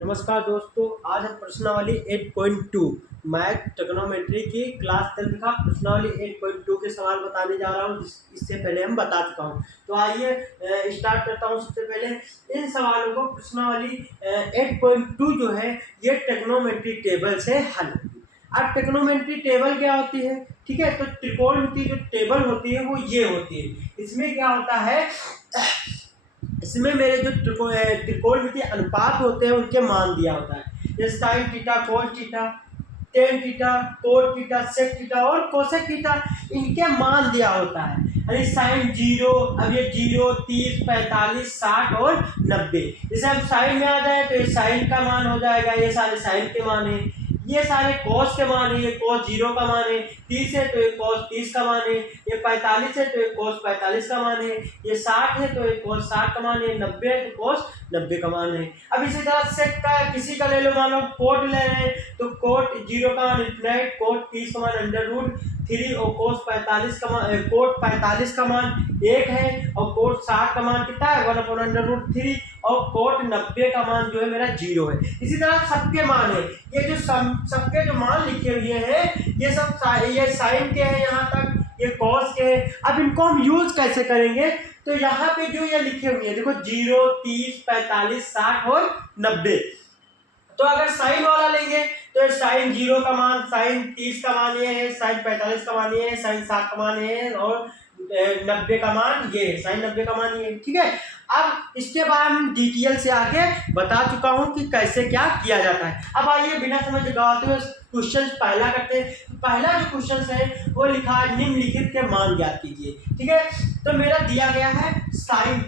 नमस्कार दोस्तों, आज हम प्रश्नावली 8.2 मैथ ट्रिग्नोमेट्री की क्लास 10 का प्रश्नावली 8.2 के सवाल बताने जा रहा हूँ। इससे पहले हम बता चुका हूँ। तो आइए स्टार्ट करता हूँ। सबसे पहले इन सवालों को प्रश्नावली 8.2 जो है ये ट्रिग्नोमेट्री टेबल से हल होगी। अब ट्रिग्नोमेट्री टेबल क्या होती है? ठीक है, तो त्रिकोणमिति जो टेबल होती है वो ये होती है। इसमें क्या होता है, इसमें मेरे जो त्रिकोणमितीय अनुपात होते हैं उनके मान दिया होता है। जैसे sine theta, cos theta, tan theta, cot theta, sec theta और कोसेक थीटा, इनके मान दिया होता है। अरे साइन 0, अब ये 0, 30, 45, 60 और 90। जैसे हम साइन में आ जाए तो ये साइन का मान हो जाएगा, ये सारे साइन के मान है। ये सारे कॉस के मान है, ये कॉस 0 का मान है। 30 है तो ये कॉस 30 का मान है। ये 45 है तो ये कॉस 45 का मान है। ये 60 है तो ये कॉस 60 का मान है। 90 है तो कॉस 90 का मान है। अब इसी तरह सेक का किसी का ले लो, मान लो कोट ले रहे हैं तो कोट 0 का मान इनफिनिट, कोट 30 का मान √3 और कोस 45 का मान, कोट 45 का मान 1 है और कोट 60 का मान कितना है 1/√3 और कोट 90 का मान जो है मेरा 0 है। इसी तरह सबके मान है, ये जो सबके जो मान लिखे हुए हैं ये सब ये साइन के हैं, यहाँ तक ये कॉस के हैं। अब इनको हम यूज कैसे करेंगे? तो यहाँ पे जो ये लिखे हुए हैं देखो 0, 30, 45, 60 और 90। तो अगर साइन वाला लेंगे तो साइन 0 का मान, साइन 30 का मान ये है, साइन 45 का मान ये है, साइन 60 का मान ये है और 90 का मान ये है, साइन 90 का मान ये है। ठीक है, अब इसके बाद हम डिटेल से आगे बता चुका हूं कि कैसे क्या किया जाता है। अब आइए बिना समझ गवाते हुए क्वेश्चन पहला करते हैं। तो पहला जो क्वेश्चन है वो लिखा है निम्नलिखित के मान ज्ञात कीजिए। ठीक है, तो मेरा दिया गया है साइन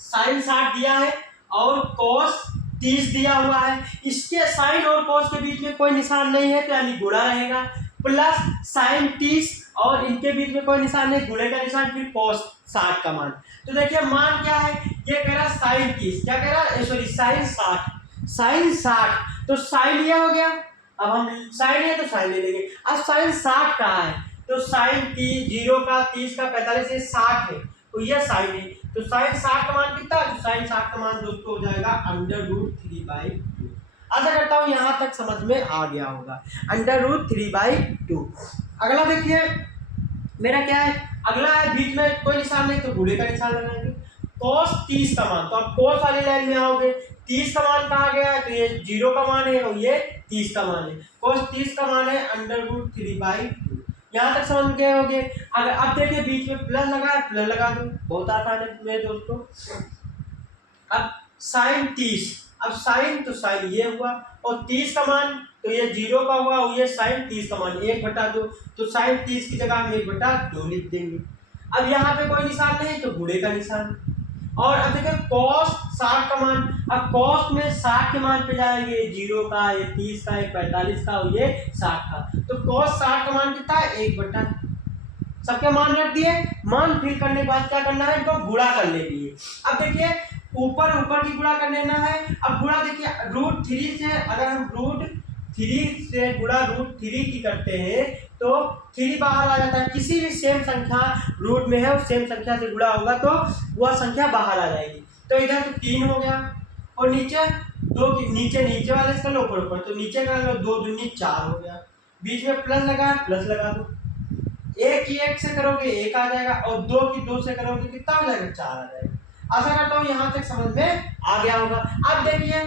60 दिया है और कॉस 30 दिया हुआ है। इसके साइन और कॉस के बीच में कोई निशान नहीं है तो यानी गुणा रहेगा, प्लस साइन 30 और इनके बीच में कोई निशान नहीं, गुणे का निशान, फिर कॉस 60 का मान। तो देखिए मान क्या है, ये कह रहा साइन 30, क्या कह रहा, सॉरी साइन 60, तो साइन ये हो गया। अब हम साइन है तो साइन ले लेंगे। अब साइन 60 कहाँ है, तो साइन 30, 0 का, 30 का, 45 से 60 है तो ये साइन है। तो साइन 60 का मान कितना है, तो साइन 60 का मान दोस्तों हो जाएगा √3/2। आशा करता हूँ यहाँ तक समझ में आ गया होगा, √3/2। अगला देखिए मेरा क्या है, अगला है बीच में कोई निशान नहीं तो गुणे का निशान लगाएंगे। cos 30 का मान, तो आप cos वाली लाइन में आओगे, 30 का मान कहा गया है तो ये 0 का मान है और ये 30 का मान है। cos 30 का मान है √3/2। यहाँ तक समझ गए होंगे। अगर अब देखिए बीच में प्लस लगा है, प्लस लगा दो, बहुत आसान है मेरे दोस्तों। अब साइन 30, अब साइन तो साइन ये हुआ और 30 का मान तो ये 0 का हुआ और ये साइन 30 का मान 1/2, तो साइन 30 की जगह हम 1/2 लिख देंगे। अब यहाँ पे कोई निशान नहीं तो गुणे का निशान। और अब देखिए cos 60 का मान, अब cos में 60 के मान पे जाएंगे, 0 का, ये 30 का, ये 45 का और ये 60 का, तो cos 60 का मान कितना है 1/2। सबके मान रख दिए, मान फिल करने के बाद क्या करना है, इनको गुणा कर लेनी है। अब देखिए ऊपर की गुणा कर लेना है। अब गुणा देखिए √3 से, अगर हम √3 से गुणा √3 की करते हैं तो 3 बाहर आ जाता है। किसी भी सेम संख्या रूट में है उस सेम संख्या से गुणा होगा तो वह संख्या बाहर आ जाएगी। तो इधर तो 3 हो गया और नीचे 2, नीचे वाले से कर लो, ऊपर तो नीचे का 2 दूनी 4 हो गया। बीच में प्लस लगा, प्लस लगा दो। 1 की 1 से करोगे 1 आ जाएगा और 2 की 2 से करोगे कितना हो जाएगा, 4 आ जाएगा। आशा करता हूँ यहाँ तक समझ में आ गया होगा। अब देखिए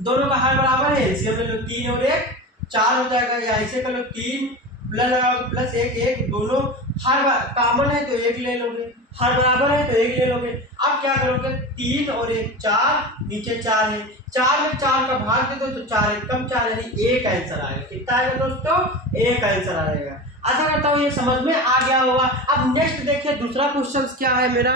दोनों का हर बराबर है, एलसीएम ले लो, 3 और 1 4 हो जाएगा, या ऐसे कर लो 3 प्लस लगाओगे प्लस 1 दोनों हर कॉमन है तो 1 ले लोगे, हर बराबर है तो 1 ले लोगे। अब क्या करोगे, 3 और 1 4, नीचे 4 है, 4 में 4 का भाग दे दो तो 4 1 कम 4 यानी 1 आंसर आएगा। कितना आएगा दोस्तों, 1 आंसर आएगा। आशा करता हूँ ये समझ में आ गया होगा। अब नेक्स्ट देखिए दूसरा क्वेश्चन क्या है मेरा।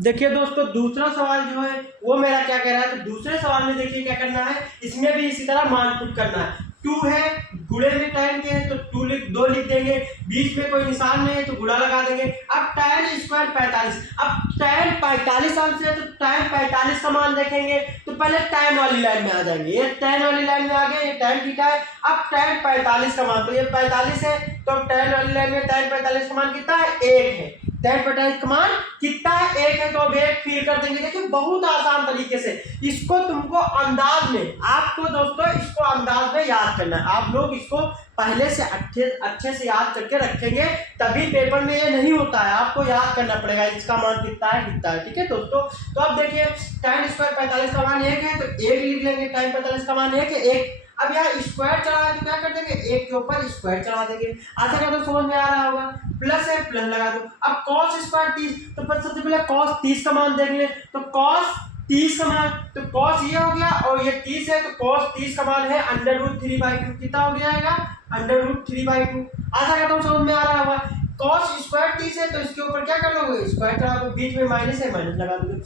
देखिए दोस्तों दूसरा सवाल जो है वो मेरा क्या कह रहा है, तो दूसरे सवाल में देखिए क्या करना है, इसमें भी इसी तरह मान पुट करना है। 2 है, गुणे में tan के है तो 2 लिख देंगे, बीच में कोई निशान नहीं है तो गुणा लगा देंगे। अब tan स्क्वायर 45, अब tan 45 आंसर है तो tan 45 का मान देखेंगे तो पहले tan वाली लाइन में आ जाएंगे, ये tan वाली लाइन में आ गए, ये tan थीटा है। अब tan 45 का मान, तो ये 45 है तो tan वाली लाइन में tan 45 का मान कितना है 1 है, 10/10 का मान कितना है, 1 है, तो अब 1 फील कर देंगे। देखिए बहुत आसान तरीके से इसको तुमको अंदाज में, आपको दोस्तों इसको अंदाज में याद करना है। आप लोग इसको पहले से अच्छे से याद करके रखेंगे, तभी पेपर में ये नहीं होता है, आपको याद करना पड़ेगा इसका मान कितना है कितना है। ठीक है दोस्तों, तो अब देखिए tan स्क्वायर 45 का मान 1 है, तो 1 लिख लेंगे, tan 45 का मान 1 है, 1। अब यहाँ स्क्वायर चढ़ा के क्या कर देंगे, 1 के ऊपर स्क्वायर चढ़ा देंगे। आशा करता हूँ समझ में आ रहा होगा। प्लस है, प्लस लगा दो। अब cos स्क्वायर 30, तो सबसे पहले cos 30 का मान देख ले, तो cos 30 का मान, तो cos ये हो गया और ये 30 है, तो cos 30 का मान है √3/2। कितना हो जाएगा, √3/2। आशा करता हूँ समझ में आ रहा होगा। cos स्क्वायर 30 है, तो इसके ऊपर क्या कर लोगे, स्क्वायर चढ़ा दो, बीच में माइनस है, माइनस लगा दोगे।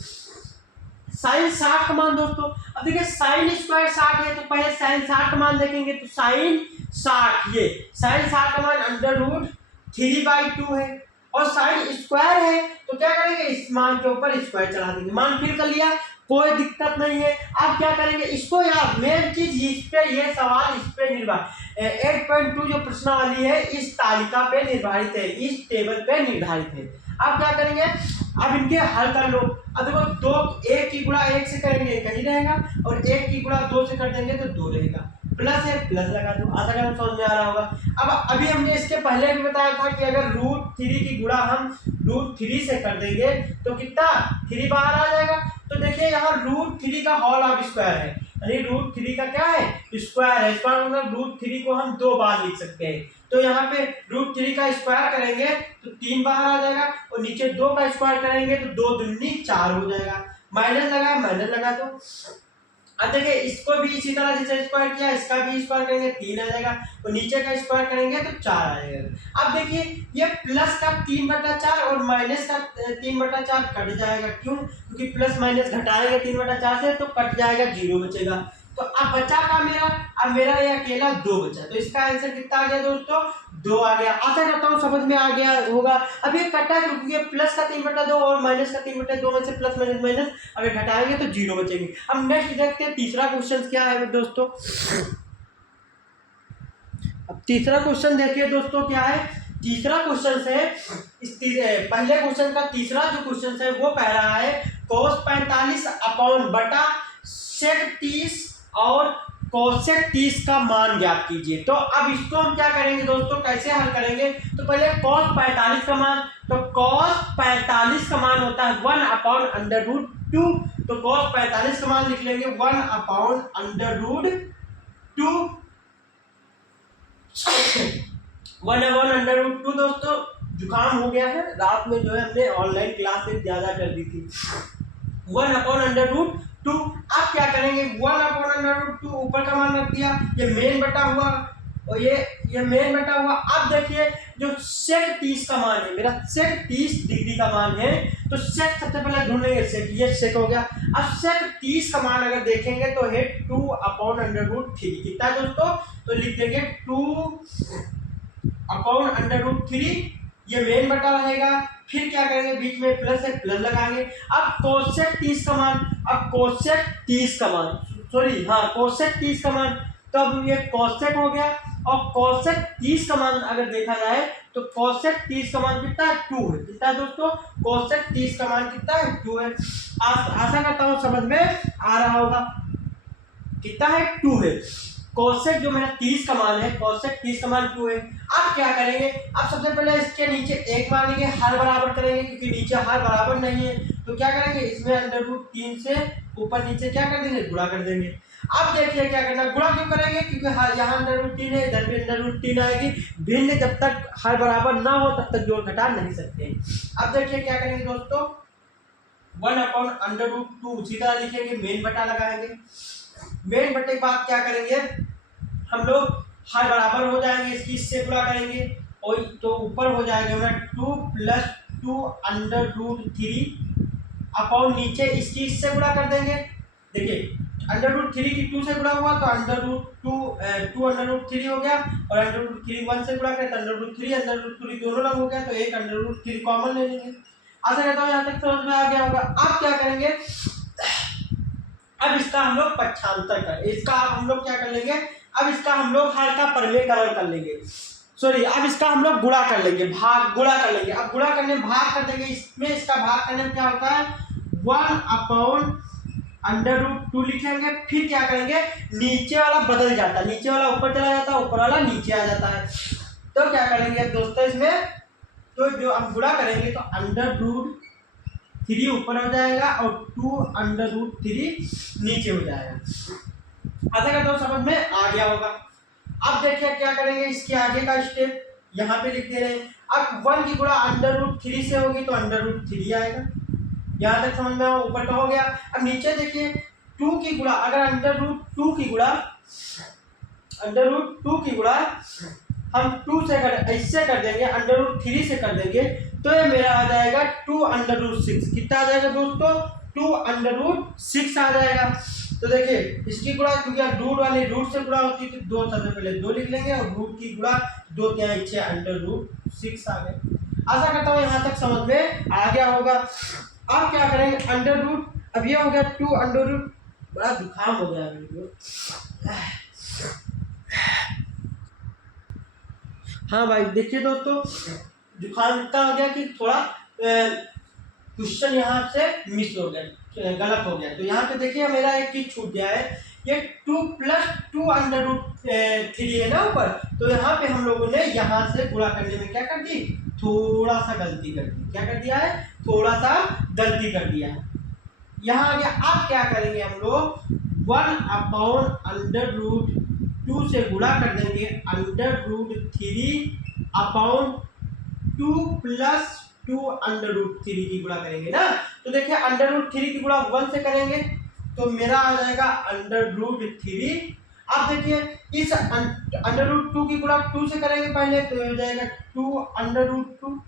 साइन 60 का मान दोस्तों, अब देखिए साइन स्क्वायर 60 है, तो पहले साइन 60 का मान देखेंगे, तो साइन 60, ये साइन 60 का मान √3/2 है, और साइन स्क्वायर है, तो क्या करेंगे, इस मान के ऊपर स्क्वायर चढ़ा देंगे। मान फिल कर लिया, कोई दिक्कत नहीं है। अब क्या करेंगे, इसको याद, मेन चीज इस पे, ये सवाल इस पे निर्भर 8.2 जो प्रश्नावली है इस तालिका पे निर्धारित है, इस टेबल पे निर्धारित है। अब क्या करेंगे, अब इनके हल कर लो। अब देखो 2, 1 की गुणा 1 से करेंगे 1 ही रहेगा, और 1 की गुणा 2 से कर देंगे तो 2 रहेगा। प्लस है, प्लस लगा दो। आशा करता हूं समझ में आ रहा होगा। अब अभी हमने इसके पहले भी बताया था कि अगर √3 की गुणा हम √3 से कर देंगे तो कितना 3 बाहर आ जाएगा। तो देखिए यहाँ √3 का होल ऑफ स्क्वायर है, यानी √3 का क्या है, स्क्वायर है। स्क्वायर मतलब √3 को हम 2 बार लिख सकते हैं। तो यहाँ पे √3 का स्क्वायर करेंगे तो 3 बाहर आ जाएगा, और नीचे 2 का स्क्वायर करेंगे तो 2 दूनी 4 हो जाएगा। माइनस लगा, माइनस लगा दो। अब देखिए इसको भी इसी तरह जैसे स्क्वायर किया, इसका भी स्क्वायर करेंगे 3 आ जाएगा, और नीचे का स्क्वायर करेंगे तो 4 आ जाएगा। अब देखिए ये प्लस का 3/4 और माइनस का 3/4 कट जाएगा। क्यों, क्योंकि प्लस माइनस घटाएंगे 3/4 से, तो कट जाएगा, 0 बचेगा। तो अब बचा का मेरा, अब मेरा ये अकेला 2 बचा, तो इसका आंसर कितना आ गया दोस्तों, 2 आ गया। आशा करता हूँ समझ में आ गया होगा। अब ये कटा क्योंकि ये प्लस का 3/2 और माइनस का 3/2 में से प्लस माइनस माइनस अगर घटाएंगे तो 0 बचेंगे। अब नेक्स्ट देखते हैं तीसरा क्वेश्चन क्या है दोस्तों। अब तीसरा क्वेश्चन देखिए दोस्तों क्या है। तीसरा क्वेश्चन है इस पहले क्वेश्चन का तीसरा जो क्वेश्चन है वो कह रहा है cos 45 अपॉन बटा sec 30 और कोसेक 30 का मान ज्ञात कीजिए। तो अब इसको हम क्या करेंगे दोस्तों, कैसे हल करेंगे, तो पहले cos 45 का मान, तो cos 45 का मान होता है 1/√2, तो cos 45 का मान लिख लेंगे 1/√2 1/√2 दोस्तों। जुकाम हो गया है, रात में जो है हमने ऑनलाइन क्लासेस ज्यादा कर दी थी। 1/√2। अब क्या करेंगे, 1/√2 ऊपर का मान रख दिया, ये मेन बटा हुआ और ये मेन बटा हुआ। अब देखिए जो sec 30 का मान है, मेरा sec 30 डिग्री का मान है, तो sec सबसे पहले ढूंढ लेंगे sec, ये sec हो गया। अब sec 30 का मान अगर देखेंगे तो है 2/√3। कितना है दोस्तों, तो लिख देंगे 2/√3, ये मेन बटा रहेगा। फिर क्या करेंगे, बीच में प्लस है, प्लस लगाएंगे। अब कोसेक 30 का मान, अब कोसेक 30 का मान, सॉरी हाँ कोसेक 30 का मान, तो अब ये कोसेक हो गया। और कोसेक 30 का मान अगर देखा जाए तो कोसेक 30 का मान कितना है, 2 है। कितना है दोस्तों, कोसेक 30 का मान कितना है, 2 है। आशा करता हूँ समझ में आ रहा होगा। कितना है, 2 है। कोसेक जो मेरा 30 का मान है, कोसेक 30 का मान 2 है। अब क्या करेंगे, अब सबसे पहले इसके नीचे 1 मान लेंगे, हर बराबर करेंगे क्योंकि नीचे हर बराबर नहीं है, तो क्या करेंगे इसमें √3 से ऊपर नीचे क्या कर देंगे, गुणा कर देंगे। अब देखिए क्या करना, गुणा क्यों करेंगे, क्योंकि यहाँ √3 है, इधर भी √3 आएगी। भिन्न जब तक हर बराबर ना हो तब तक जोड़ घटा नहीं सकते। अब देखिए क्या करेंगे दोस्तों, 1/√2 उसी तरह लिखेंगे, मेन बटा लगाएंगे। मेन बटे के बाद क्या करेंगे, हम लोग हर बराबर हो जाएंगे, इसकी इससे गुणा करेंगे और तो ऊपर हो जाएगा मेरा 2 + 2/√3 अपॉन नीचे इसकी इससे गुणा कर देंगे। देखिए √3 की 2 से गुणा हुआ तो √2 हो गया, और √3 1 से गुणा करें तो √3 दोनों लग हो गया, तो एक √3 कॉमन ले लेंगे। आशा करता हूँ यहाँ तक समझ में आ गया होगा। अब क्या करेंगे, अब इसका हम लोग पक्षांतर कर, इसका हम लोग क्या कर लेंगे, अब इसका हम लोग हर का परमेयकरण कर लेंगे। सॉरी, अब इसका हम लोग गुणा कर लेंगे, भाग गुणा कर लेंगे। अब गुणा करने में भाग कर देंगे, इसमें इसका भाग करने में क्या होता है 1/√2 लिखेंगे। फिर क्या करेंगे, नीचे वाला बदल जाता है, नीचे वाला ऊपर चला जाता है, ऊपर वाला नीचे आ जाता है। तो क्या करेंगे दोस्तों इसमें, तो जो हम गुणा करेंगे तो √3 ऊपर हो जाएगा और 2√3 नीचे हो जाएगा। ऐसा करते हो समझ में आ गया होगा। अब देखिए क्या करेंगे, इसके आगे का स्टेप यहाँ पे लिख दे रहे हैं। अब 1 की गुणा √3 से होगी तो √3 आएगा। यहाँ तक समझ में ऊपर का हो गया। अब नीचे देखिए 2 की गुणा, अगर √2 की गुणा हम 2 से कर इससे कर देंगे, √3 से कर देंगे तो ये मेरा आ जाएगा 2√6। कितना आ जाएगा दोस्तों, 2√6 आ जाएगा। तो देखिए इसकी गुणा, क्योंकि रूट वाली रूट से गुणा होती है तो 2 सबसे पहले 2 लिख लेंगे और रूट की गुणा 2 क्या 6 √6 आ गए। आशा करता हूँ यहाँ तक समझ में आ गया होगा। अब क्या करेंगे अब ये हो गया 2 बड़ा जुकाम हो गया मेरे को। हाँ भाई देखिए दोस्तों, जुकाम इतना हो गया कि थोड़ा क्वेश्चन यहाँ से मिस हो गया, गलत हो गया। तो यहाँ पे देखिए मेरा एक चीज छूट गया है, ये 2 + 2√3 है ना ऊपर, तो यहाँ पे हम लोगों ने यहाँ से गुणा करने में क्या कर दी, थोड़ा सा गलती कर दी। क्या कर दिया है, थोड़ा सा गलती कर दिया है। यहाँ आ गया। अब क्या करेंगे हम लोग 1/√2 से गुणा कर देंगे √3/2 + 2√3 की गुणा करेंगे ना। तो देखिए √3 की गुणा 1 से करेंगे तो मेरा आ जाएगा √3। अब देखिए इस √2 की गुणा 2 से करेंगे पहले तो हो जाएगा 2√2,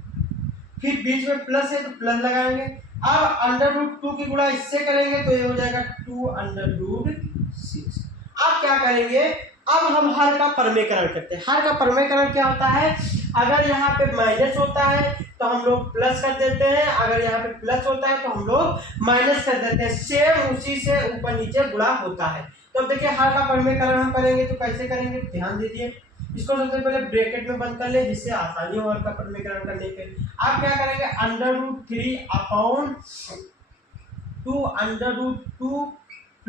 फिर बीच में प्लस है तो प्लस लगाएंगे। अब √2 की गुणा इससे करेंगे तो ये हो जाएगा 2√6। अब क्या करेंगे, अब हम हर का परमेकरण करते हैं। हर का परमेकरण क्या होता है, अगर यहाँ पे माइनस होता है तो हम लोग प्लस कर देते हैं, अगर यहाँ पे प्लस होता है तो हम लोग माइनस कर देते हैं। सेम उसी से ऊपर नीचे गुणा होता है। तो अब देखिए हर का परमेकरण हम करेंगे तो कैसे करेंगे, ध्यान दीजिए। इसको सबसे पहले ब्रैकेट में बंद कर ले जिससे आसानी हो हर का परमेकरण करने के। आप क्या करेंगे √3/2√2 +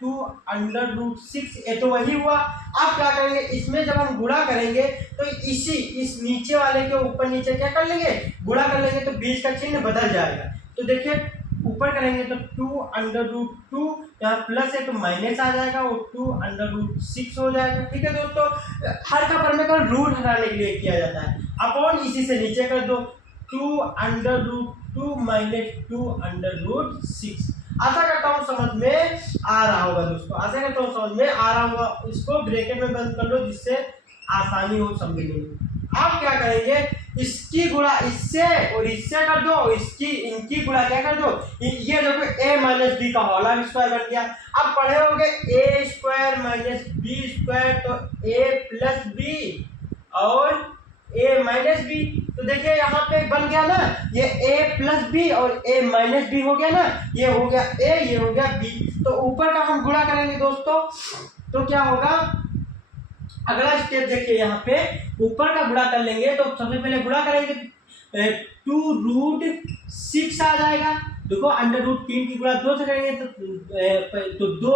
2√6, ये तो वही हुआ। अब क्या करेंगे, इसमें जब हम गुणा करेंगे तो इस नीचे वाले के ऊपर नीचे क्या कर लेंगे, गुणा कर लेंगे तो बीच का चिन्ह बदल जाएगा। तो देखिए ऊपर करेंगे तो 2√2, यहाँ प्लस है तो माइनस आ जाएगा और 2√6 हो जाएगा। ठीक है दोस्तों, हर का परमेकरण रूट हटाने के लिए किया जाता है। अपॉन इसी से नीचे कर दो 2√2 - 2√6। आशा करता हूँ समझ में आ रहा होगा दोस्तों, आशा करता हूँ समझ में आ रहा होगा। इसको ब्रैकेट में बंद कर लो जिससे आसानी हो समझने में। आप क्या करेंगे, इसकी गुणा इससे और इससे कर दो और इनकी गुणा क्या कर दो, ये देखो a - b का होल स्क्वायर बन गया। अब पढ़े होगे a² - b² तो a + b और a - b। तो देखिए यहाँ पे बन गया ना, ये a + b और a - b हो गया ना, ये हो गया a, ये हो गया b। तो ऊपर का हम गुणा करेंगे दोस्तों तो क्या होगा, अगला स्टेप देखिए यहाँ पे ऊपर का गुणा कर लेंगे तो सबसे पहले गुणा करेंगे 2√6 आ जाएगा। देखो √3 की गुणा 2 से करेंगे तो 2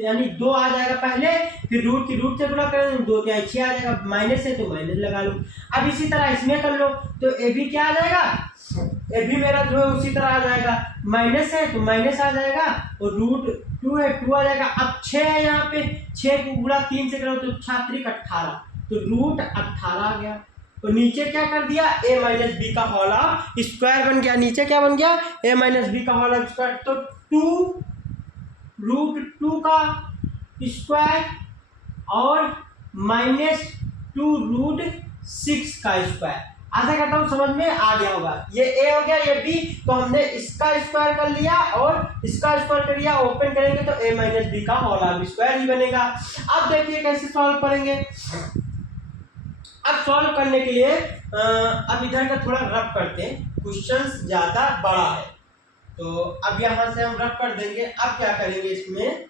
यानी 2 आ जाएगा पहले, फिर रूट की रूट से गुणा करेंगे 2 क्या 6 आ जाएगा, माइनस है तो माइनस लगा लो। अब इसी तरह इसमें कर लो तो ए भी क्या आ जाएगा, ए भी मेरा जो है उसी तरह आ जाएगा, माइनस है तो माइनस आ जाएगा और √2 है 2 आ जाएगा। अब 6 है यहाँ पे, 6 को गुणा 3 से करो तो 6×3 = 18, तो √18 आ गया। तो नीचे क्या कर दिया, a - b का होल स्क्वायर बन गया। नीचे क्या बन गया, a - b का होल स्क्वायर। तो 2√2 का स्क्वायर और -2√6 का स्क्वायर। आशा करता हूँ समझ में आ गया होगा। ये a हो गया, ये b, तो हमने इसका स्क्वायर कर लिया और इसका स्क्वायर कर लिया। ओपन करेंगे तो a - b का होल स्क्वायर ही बनेगा। अब देखिए कैसे सॉल्व करेंगे। अब सॉल्व करने के लिए अब इधर का थोड़ा रफ करते हैं, क्वेश्चन ज्यादा बड़ा है तो अब यहां से हम रफ कर देंगे। अब क्या करेंगे इसमें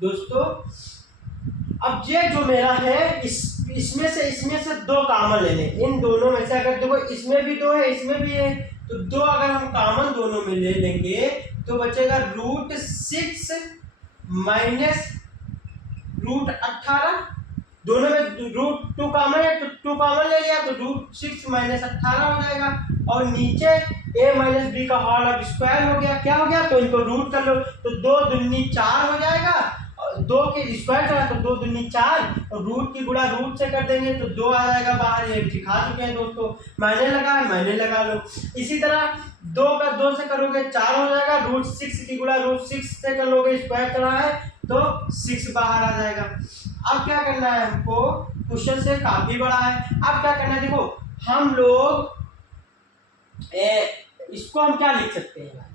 दोस्तों, अब ये जो मेरा है इसमें से दो कॉमन लेने, इन दोनों में से अगर देखो इसमें भी दो है इसमें भी है, तो दो अगर हम कॉमन दोनों में ले लेंगे तो बचेगा √6 माइनस √18। दोनों में √2 कॉमन है तो 2 कॉमन ले लिया तो √6 माइनस 18 हो जाएगा। और नीचे a माइनस बी का होल अब स्क्वायर हो गया, क्या हो गया, तो इनको रूट कर लो तो 2 दूनी 4 हो जाएगा, और 2 के स्क्वायर करा तो 2 दूनी 4 और रूट की गुणा रूट से कर देंगे तो 2 आ जाएगा बाहर। ये सिखा चुके हैं दोस्तों, मैंने लगा लो। इसी तरह 2 का 2 से करोगे 4 हो जाएगा, √6 की गुणा √6 से कर लोगे स्क्वायर करा है तो 6 बाहर आ जाएगा। अब क्या करना है हमको, क्वेश्चन से काफी बड़ा है। अब क्या करना है, देखो हम लोग इसको हम क्या लिख सकते हैं,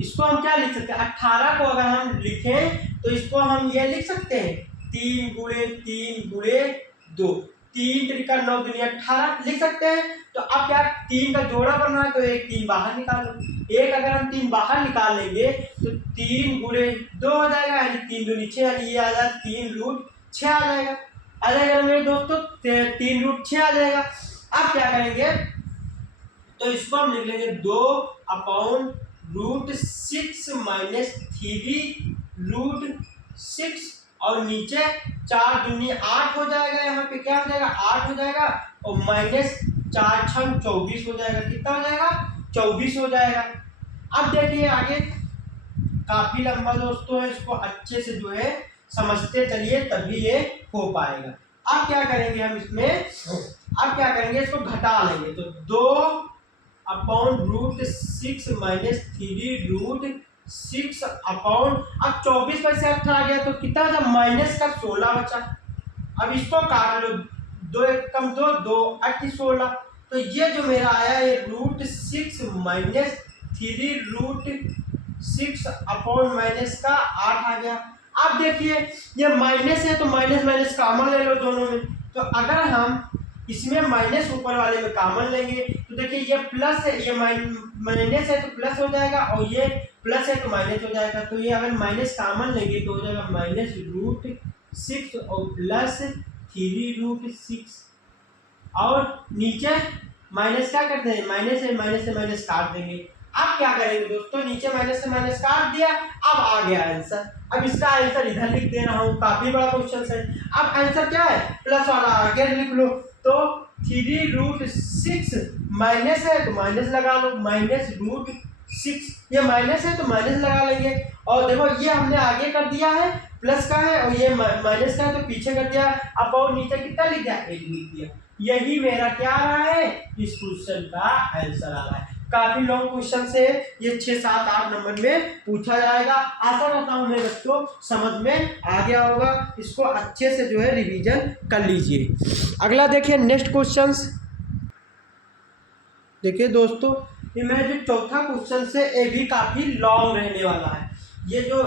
इसको हम क्या लिख सकते हैं, 18 को अगर हम लिखें तो इसको हम ये लिख सकते हैं 3 गुणे 3 गुणे 2, 3 त्रिका 9 दूनी 18 लिख सकते हैं। तो अब क्या 3 का जोड़ा बनना है तो एक 3 बाहर निकालो, एक अगर हम 3 बाहर निकाल लेंगे तो 3 गुणे 2 हो जाएगा, यानी 3 दूनी 6, यानी ये आ जाएगा 3√6 आ जाएगा मेरे दोस्तों, 3√6 आ जाएगा। अब क्या करेंगे, तो इसको हम लिख लेंगे 2/√6 माइनस 3√6 और नीचे 4 दूनी 8 हो जाएगा, यहाँ पे क्या हो जाएगा 8 हो जाएगा और माइनस 4 6 24 हो जाएगा, कितना हो जाएगा 24 हो जाएगा। अब देखिए आगे काफी लंबा दोस्तों है, इसको अच्छे से जो है समझते चलिए तभी ये हो पाएगा। अब क्या करेंगे हम इसमें, अब क्या करेंगे इसको घटा लेंगे तो 2/√6 माइनस 3√6 अपॉन, अब 24 पर से 18 आ गया तो कितना जब माइनस का 16 बचा। अब इसको काट लो, 2 1 कम 2 2 8 16, तो ये जो मेरा आया ये √6 माइनस 3√6 अपॉन माइनस का 8 आ गया। अब देखिए ये माइनस है तो माइनस माइनस कॉमन ले लो दोनों में, तो अगर हम इसमें माइनस ऊपर वाले में कॉमन लेंगे तो देखिए ये प्लस है, ये माइनस है तो प्लस हो जाएगा और ये प्लस है तो माइनस हो जाएगा। तो ये अगर माइनस कॉमन लेंगे तो हो जाएगा -√6 और प्लस 3√6 और नीचे माइनस क्या करते हैं, माइनस है माइनस से माइनस काट देंगे। अब क्या करेंगे दोस्तों, नीचे माइनस से माइनस काट दिया, अब आ गया आंसर। अब इसका आंसर इधर लिख दे रहा हूँ, काफी बड़ा क्वेश्चन है। अब आंसर क्या है, प्लस वाला आगे लिख लो, तो 3√6 माइनस है तो माइनस लगा लो, -√6 ये माइनस है तो माइनस लगा लेंगे। और देखो ये हमने आगे कर दिया है प्लस का है और ये माइनस का है तो पीछे कर दिया। अब और नीचे कितना लिख दिया, 1 लिख दिया। यही मेरा क्या आ रहा है, इस क्वेश्चन का आंसर आ रहा है। काफी लॉन्ग क्वेश्चन से ये 6 7 8 नंबर में पूछा जाएगा। आशा करता हूँ मेरे बच्चों समझ में आ गया होगा, इसको अच्छे से जो है रिवीजन कर लीजिए। अगला देखिए नेक्स्ट क्वेश्चन, देखिए दोस्तों ये मेरा जो चौथा क्वेश्चन से ये भी काफी लॉन्ग रहने वाला है। ये जो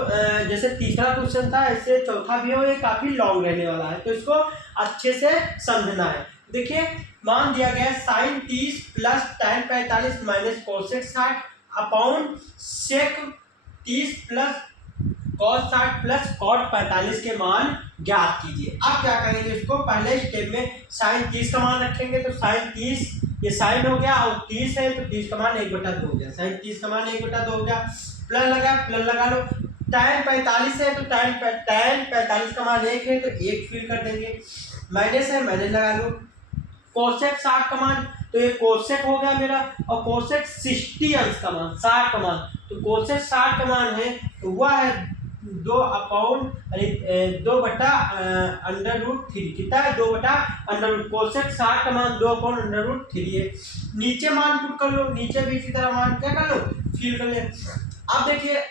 जैसे तीसरा क्वेश्चन था ऐसे चौथा भी हो, ये काफी लॉन्ग रहने वाला है, तो इसको अच्छे से समझना है। देखिए मान दिया गया sin 30 plus tan 45 minus cosec 60 upon sec 30 plus cos 60 plus cot 45 के मान ज्ञात कीजिए। अब क्या करेंगे, इसको पहले स्टेप में sin 30 का मान रखेंगे तो sin 30 ये साइन हो गया और 30 है तो 30 का मान 1/2 हो गया, sin 30 का मान 1/2 हो गया, प्लस लगा लो। tan 45 है तो tan 45 का मान 1 है तो 1 फिल कर देंगे, माइनस है माइनस लगा लो। कोसेक 60 का मान तो ये कोसेक हो गया मेरा, और कोसेक 60 अंश का मान 60 का मान, तो कोसेक 60 का मान है तो वह है 2/√3 कितना है 2/√, कोसेक 60 का मान 2/√3 है। नीचे मान पुट कर लो, नीचे भी इसी तरह मान क्या कर लो फिल कर ले। अब देखिए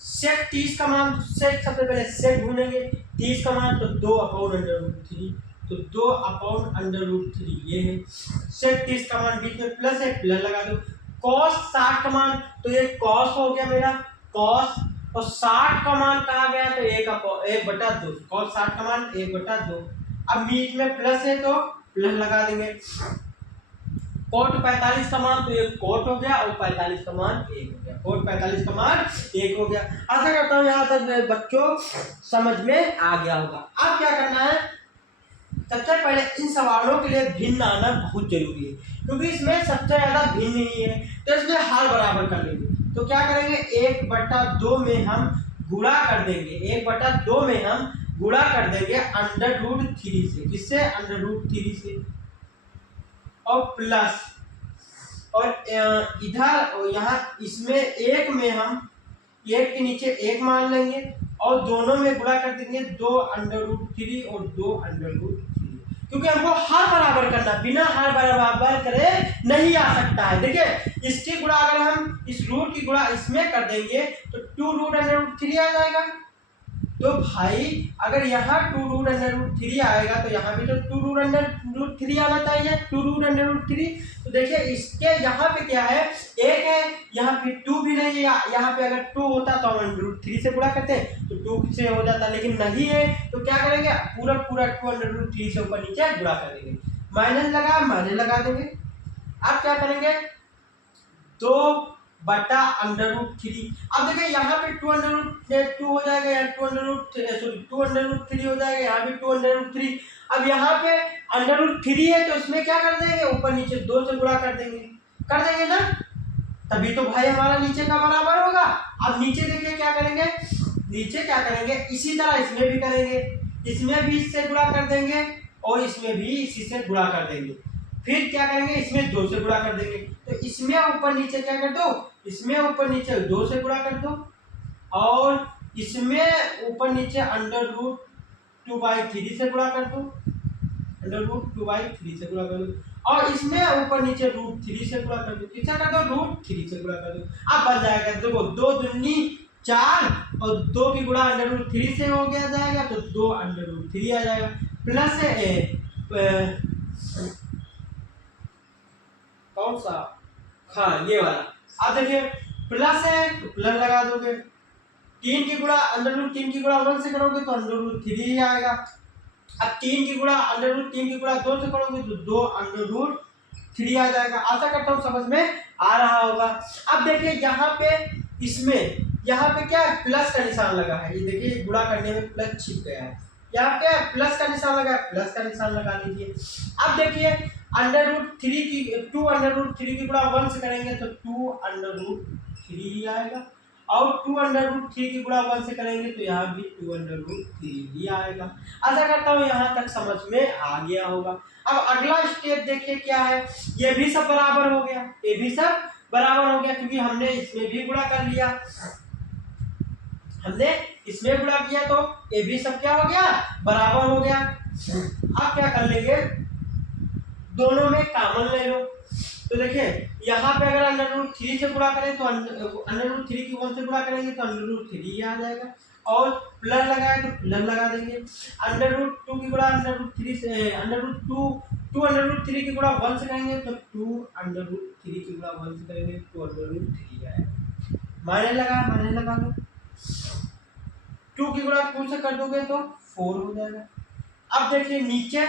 सेक 30 का मान, सेक सबसे पहले सेक ढूंढेंगे 30 का मान तो 2/√3, तो 2/√3 ये है। सेक 30 का मान बीच में प्लस है, प्लस लगा दो। कॉस 60 का मान तो ये कॉस हो गया मेरा कॉस, और 60 का मान कहा गया तो 1/2, कॉस 60 का मान 1/2। अब बीच में प्लस है तो प्लस लगा देंगे। कोट 45 का मान, तो ये कोट हो गया और 45 का मान 1 हो गया, कोट 45 का मान 1 हो गया। आशा करता हूँ यहाँ तक बच्चों समझ में आ गया होगा। अब क्या करना है, सबसे पहले इन सवालों के लिए भिन्न आना बहुत जरूरी है, क्योंकि इसमें सबसे ज्यादा भिन्न ही है, तो इसमें हार बराबर कर लेंगे। तो क्या करेंगे, 1/2 में हम गुणा कर देंगे, 1/2 में हम गुणा कर देंगे √3 से, किससे, √3 से, और प्लस, और इधर और यहाँ इसमें 1 में हम 1 के नीचे 1 मान लेंगे और दोनों में गुणा कर देंगे 2√3 और 2√3, क्योंकि हमको हर बराबर करना, बिना हर बराबर करे नहीं आ सकता है। देखिए इसकी गुणा अगर हम इस रूट की गुणा इसमें कर देंगे तो 2√3 आ जाएगा। तो भाई अगर यहाँ 2√3 आएगा तो यहाँ भी तो 2√3 आना चाहिए, 2√3। तो देखिए इसके यहाँ पे क्या है, 1 है, यहाँ पे 2 भी नहीं है, यहाँ पे अगर 2 होता तो हम √3 से गुणा करते तो 2 से हो जाता, लेकिन नहीं है, तो क्या करेंगे, पूरा 2√3 से ऊपर नीचे गुणा कर देंगे, माइनस लगा देंगे। अब क्या करेंगे, 2/√3। अब देखिए यहाँ पे 2√2 हो जाएगा, यहाँ 2√3 हो जाएगा, यहाँ भी 2√3। अब यहाँ पे √3 है तो इसमें क्या कर देंगे, ऊपर नीचे 2 से गुणा कर देंगे ना, तभी तो भाई हमारा नीचे का बराबर होगा। अब नीचे देखिए क्या करेंगे, नीचे क्या करेंगे, इसी तरह इसमें भी करेंगे, इसमें भी इससे गुणा कर देंगे और इसमें भी इसी से गुणा कर देंगे, फिर क्या करेंगे, इसमें 2 से गुणा कर देंगे, तो इसमें ऊपर नीचे क्या कर दो, इसमें ऊपर नीचे 2 से गुणा कर दो, और इसमें ऊपर नीचे √2/3 से गुणा कर दो, √2/3 से गुणा कर दो, और इसमें ऊपर नीचे √3 से गुणा कर दो, किससे कर दो, √3 से गुणा कर दो। अब बन जाएगा, देखो 2 दूनी 4 और 2 की गुणा √3 से हो गया जाएगा, तो 2√3 आ जाएगा, प्लस कौन सा, हाँ ये वाला। अब देखिए प्लस है तो प्लस लगा दोगे, 3 की गुणा √3 की गुणा 1 से करोगे तो √3 ही आएगा। अब 3 की गुणा √3 की गुणा 2 से करोगे तो 2√3 आ जाएगा। आशा करता हूँ समझ में आ रहा होगा। अब देखिए यहाँ पे इसमें यहाँ पे क्या है, प्लस का निशान लगा है, ये देखिए गुणा करने में प्लस छिप गया है, यहाँ पे प्लस का निशान लगा है, प्लस का निशान लगा लीजिए। अब देखिए √3 की 2√3 की गुणा 1 से करेंगे तो 2√3 ही आएगा, और 2√3 की गुणा 1 से करेंगे तो यहाँ भी 2√3 ही आएगा। आशा करता हूँ यहाँ तक समझ में आ गया होगा। अब अगला स्टेप देखिए क्या है, ये भी सब बराबर हो गया, ये भी सब बराबर हो गया, क्योंकि हमने इसमें भी गुणा कर लिया, हमने इसमें गुणा किया तो ये भी सब क्या हो गया, बराबर हो गया। अब क्या कर लेंगे, दोनों में कॉमन ले लो, तो देखिए यहाँ पे अगर √3 से गुणा करें तो √3 की 1 से गुणा करेंगे तो √3 ही आ जाएगा, और प्लस लगाए तो प्लस लगा देंगे, √2 की गुणा √3 से √2 की गुणा 1 से करेंगे तो 2√3 की गुणा 1 से करेंगे तो 2√3 आएगा, माइनस लगा दो, 2 की गुणा 2 से कर दोगे तो 4 हो जाएगा। अब देखिए नीचे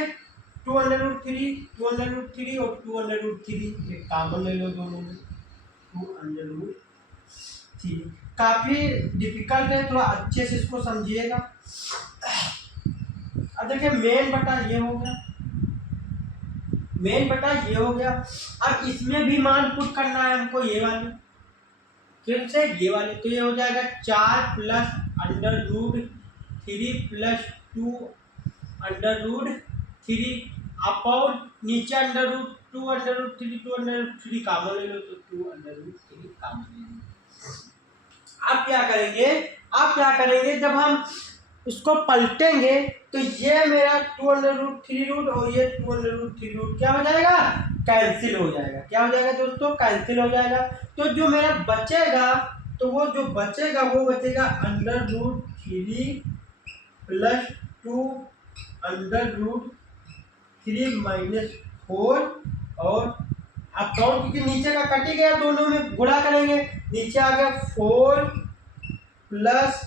2√3 और 2√3 कॉमन ले लो दोनों में, 2√3। काफी डिफिकल्ट है, थोड़ा अच्छे से इसको समझिएगा। अब देखिए मेन बटा ये हो गया, अब इसमें भी मान पुट करना है हमको, ये वाले फिर से ये वाले, तो ये हो जाएगा 4 + √3 + 2√3 अपॉन नीचे √2√3 कॉमन ले लो तो 2√3 कॉमन ले लो। अब क्या करेंगे, जब हम उसको पलटेंगे तो ये मेरा 2√3 और ये 2√3 क्या हो जाएगा, कैंसिल हो जाएगा। क्या हो जाएगा दोस्तों, कैंसिल हो जाएगा। तो जो मेरा बचेगा, तो वो जो बचेगा वो बचेगा √3 + 2√3 - 4 और अपॉन, क्योंकि नीचे का कट ही गया, दोनों में गुणा करेंगे, नीचे आ गया 4 +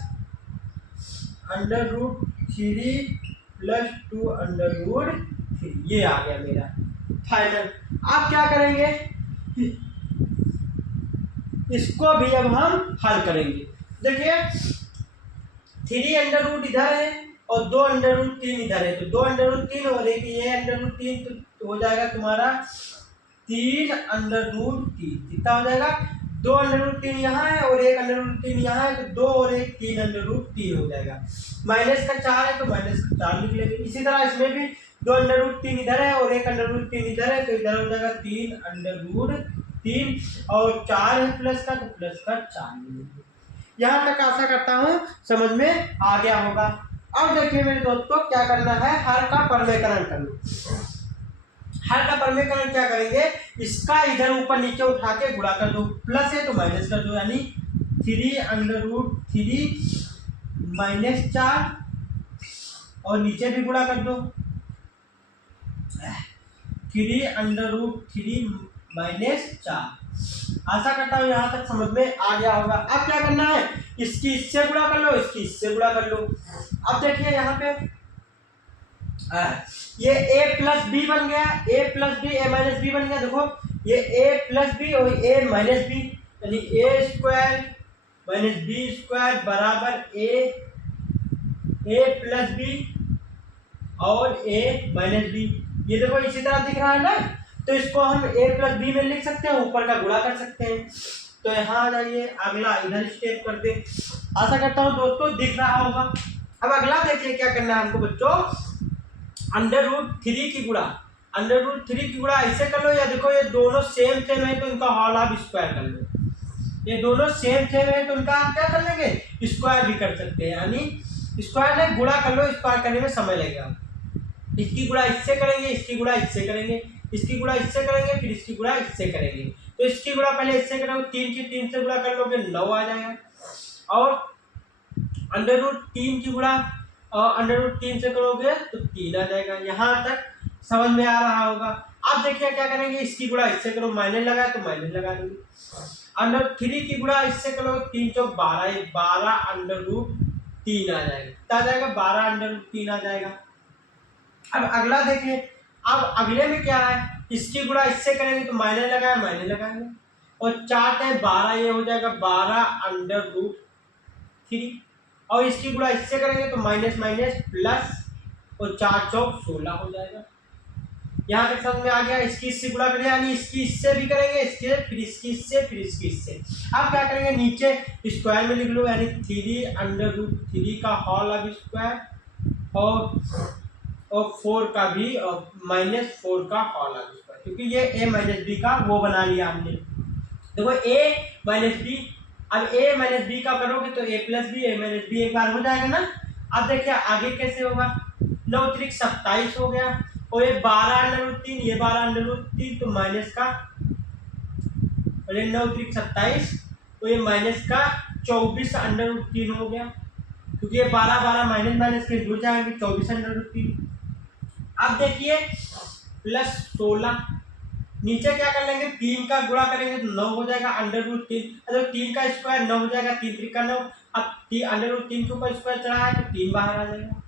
√3 + 2√3, ये आ गया मेरा। फाइनल। आप क्या करेंगे, इसको भी अब हम हल करेंगे। देखिए 3 अंडर रूट इधर है और 2 अंडर रूट 3 इधर है, तो 2 अंडर रूट 3 और एक ये अंडर रूट 3, तो हो जाएगा तुम्हारा 3 अंडर रूट 3। कितना हो जाएगा, 2 अंडर रूट 3 यहाँ है और 1 अंडर रूट 3 यहाँ है, तो 2 और 1 3 अंडर रूट 3 हो जाएगा। माइनस का 4 है तो माइनस का 4 लिख लेंगे। इसी तरह इसमें भी 2 अंडर रूट 3 इधर है और 1 अंडर रूट 3 इधर है, तो इधर हो जाएगा 3 अंडर रूट 3 और 4 है प्लस का, तो प्लस का 4 लिखेंगे। यहाँ तक आशा करता हूँ समझ में आ गया होगा। अब देखिए मेरे दोस्तों क्या करना है, हर का परमेकरण कर लो। हर का परमेकरण क्या करेंगे, इसका इधर ऊपर नीचे उठा के गुणा कर दो, प्लस है तो माइनस कर दो, यानी 3 अंडर रूट 3 माइनस 4 और नीचे भी गुणा कर दो 3 अंडर रूट 3 माइनस 4। आशा करता हूँ यहाँ तक समझ में आ गया होगा। अब क्या करना है, इसकी इससे गुणा कर लो, इसकी इससे गुणा कर लो। अब देखिए यहाँ पे ये a प्लस बी बन गया, a plus B a minus B बन गया। देखो ये a प्लस बी और a माइनस बी, यानी a square minus B square बराबर a प्लस बी और a माइनस बी। ये देखो इसी तरह दिख रहा है ना, तो इसको हम a प्लस बी में लिख सकते हैं, ऊपर का गुणा कर सकते हैं। तो यहाँ आ जाइए, अगला इधर स्टेप करते। आशा करता हूँ दोस्तों दिख रहा होगा। अब अगला देखिए क्या करना है हमको बच्चों, अंडर रूट 3 की गुणा, अंडर रूट 3 की गुणा ऐसे कर लो, या देखो ये दोनों सेम सेम है तो इनका होल आप स्क्वायर कर लो। ये दोनों सेम सेम है तो इनका आप क्या कर लेंगे, स्क्वायर भी कर सकते हैं, यानी स्क्वायर में गुणा कर लो, स्क्वायर करने में समय लगेगा। इसकी गुणा इससे करेंगे, इसकी गुणा इससे करेंगे, इसकी गुणा इससे करेंगे, फिर इसकी गुणा इससे करेंगे। तो इसकी गुणा पहले इससे करोगे, 3 की 3 से गुणा कर लोगे 9 आ जाएगा, और अंडर रूट 3 की गुणा और अंडर रूट 3 से करोगे तो 3 आ जाएगा। यहाँ तक समझ में आ रहा होगा। अब देखिए क्या करेंगे, इसकी गुणा इससे करो, माइनस लगा तो माइनस लगा देंगे। अंडर 3 की गुणा इससे करो, 3 चौक 12, 12 अंडर रूट 3 आ जाएगा। कितना आ जाएगा, 12 अंडर रूट 3 आ जाएगा। अब अगला देखिए, अब अगले में क्या है, इसकी गुणा इससे करेंगे तो माइनस लगाए, माइनस लगाएंगे, और 4 है 12, ये हो जाएगा 12 अंडर रूट 3, और इसकी गुणा इससे करेंगे तो माइनस माइनस प्लस, और 4 चौक 16 हो जाएगा। यहाँ तक समझ में आ गया। इसकी इससे गुणा करेंगे, यानी इसकी इससे भी करेंगे, इसके फिर इसकी इससे, फिर इसकी इससे। अब क्या करेंगे, नीचे स्क्वायर में लिख लो, यानी 3 अंडर रूट 3 का होल अब स्क्वायर, और 4 का भी, और माइनस 4 का होल अब स्क्वायर, क्योंकि ये a माइनस बी का वो बना लिया हमने। देखो a माइनस बी, अब a माइनस बी का करोगे तो a plus B, a minus B एक बार हो जाएगा ना। अब देखिए आगे कैसे होगा, 9 त्रिक 27 हो गया, और ये 12 अंडर रूट 3, ये 12 अंडर रूट 3, तो माइनस का, और ये 9 त्रिक 27, तो ये माइनस का 24 अंडर रूट 3 हो गया, क्योंकि ये 12 12 माइनस माइनस के जुड़ जाएंगे, 24 अंडर रूट 3। अब देखिए प्लस 16, नीचे क्या कर लेंगे, 3 का गुणा करेंगे तो 9 हो जाएगा अंडर रूट 3, अगर 3 का स्क्वायर 9 हो जाएगा, 3 त्रिक 9। अब अंडर रूट 3 के ऊपर स्क्वायर चढ़ा है तो 3 बाहर आ जाएगा,